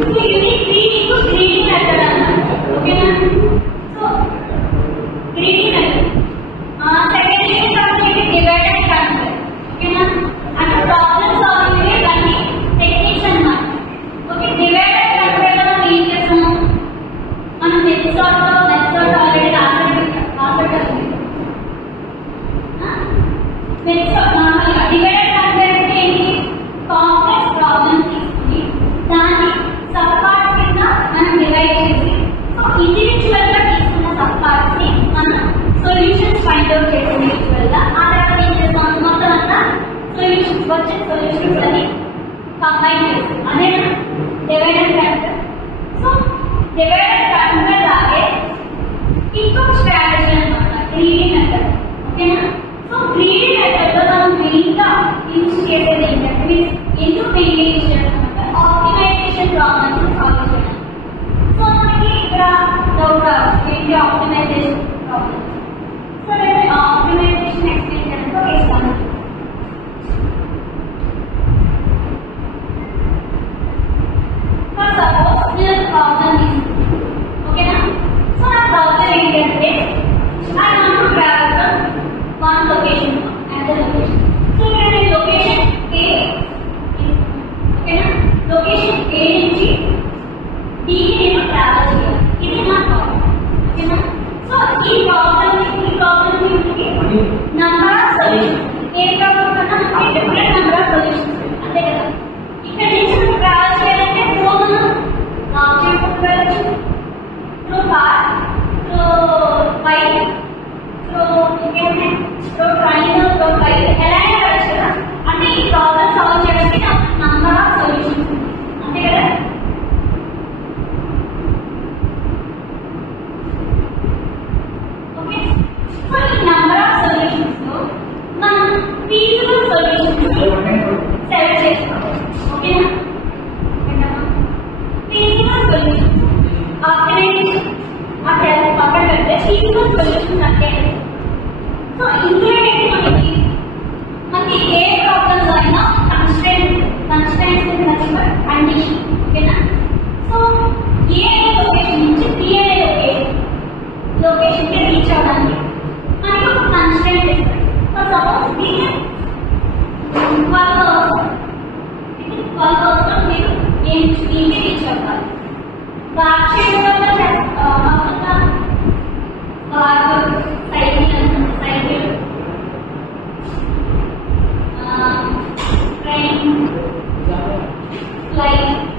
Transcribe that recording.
Unit 3 కు గ్రీడింగ్ method అన్నమాట. ఓకేనా? So greedy method second unit వచ్చేసి డివైడ్ అండ్ కన్వర్. ఓకేనా? అంటే ప్రాబ్లమ్ సాల్వింగ్ ఇవన్నీ టెక్నిక్స్ అన్నమాట. ఓకే, డివైడ్ అండ్ కన్వర్ లో మనం ఏం చేస్తాము? మనం మెథడ్ ఆల్రెడీ రాసాము. మెథడ్ నార్మల్గా డివైడ్ అండ్ కన్వర్ అంటే ఏంటి? కాంప్లెక్స్ ప్రాబ్లమ్ తీసుకుని దాన్ని సబ్ పార్ట్స్ కింద మనం డివైడ్ చేసి ఇండివిజువల్ గా తీసుకున్న సబ్ పార్ట్స్ ని మనం సొల్యూషన్స్ ఫైండ్ అవుట్ చేసి ఇండివిజువల్ గా ఆ తర్వాత ఏం చేస్తాం? మొత్తం అంతా సొల్యూషన్స్ వచ్చే సొల్యూషన్స్ అని కంబైన్ చేస్తాం. అదే divide and conquer. So divide and conquer లాగే ఇంకొక స్ట్రాటజీ అన్నమాట గ్రీడింగ్ మెథడ్. ఓకేనా? సో గ్రీడింగ్ మెథడ్ లో మనం మెయిన్ గా యూజ్ చేసేది ఏంటంటే ఎందుకు మెయిన్లీ యూజ్ చేస్తామంటే ఆప్టిమైజేషన్ ప్రాబ్లమ్స్ సాల్వ్ చేయడం. సో మనకి ఇక్కడ డౌట్ రావచ్చు ఏంటి ఆప్టిమైజేషన్ ప్రాబ్లమ్స్. సో నేను ఆప్టిమైజేషన్ ఎక్స్ప్లెయిన్ చేయడానికి ఒక ఎగ్జాంపుల్. ఫర్ సపోజ్ నేను ప్రాబ్లమ్ తీసుకుంటాను. ఓకేనా? సో నా ప్రాబ్లమ్ ఏంటంటే I want to travel from one location to another location. So ఇక్కడ నేను లొకేషన్ A, ఓకేనా, లొకేషన్ A నుంచి D కి నేను ట్రావెల్ చేయాలి. ఇది నా ప్రాబ్లం. ఓకేనా? సో ఈ ప్రాబ్లం కి number of solutions, A problem కన్నా మనకి డిఫరెంట్ నంబర్ ఆఫ్ సొల్యూషన్స్ అంతే కదా. ఇక్కడ నుంచి మనం ట్రావెల్ చేయాలంటే త్రూ మనం వాక్ చేసుకుంటూ వెళ్ళచ్చు, through car, through bike, through train, through bike, ఎలాగే వెళ్ళచ్చు కదా. అంటే ఈ ప్రాబ్లం సాల్వ్ చేయడానికి నంబర్ ఆఫ్ సొల్యూషన్స్ అంతే కదా. ఓకే, సో ఈ నంబర్ ఆఫ్ సొల్యూషన్స్ లో మనం ఫీజిబుల్ సొల్యూషన్స్ సెలెక్ట్ చేసుకోవాలి. ఓకేనా? ఫీజిబుల్ సొల్యూషన్స్ ఆప్టిమైజేషన్ అంటే పక్కన పెడితే ఫీజిబుల్ సొల్యూషన్స్ అంటే సో ఇందులో ఏంటి మనకి ఏ ప్రాబ్లమ్స్ అయినా కన్స్ట్రెంట్స్ కండిషన్. ఓకేనా? సో ఏ లొకేషన్ నుంచి బి అనే లొకేషన్ కి రీచ్ అవ్వడానికి మనకి ఒక కన్స్ట్రెంట్ ఇస్తారు. ఫర్ సపోజ్ బి 12,000 మీరు ఏంటి రీచ్ అవ్వాలి. వాక్ చేయడం వల్ల మామూలుగా సైకిల్, ట్రైన్, ఫ్లైట్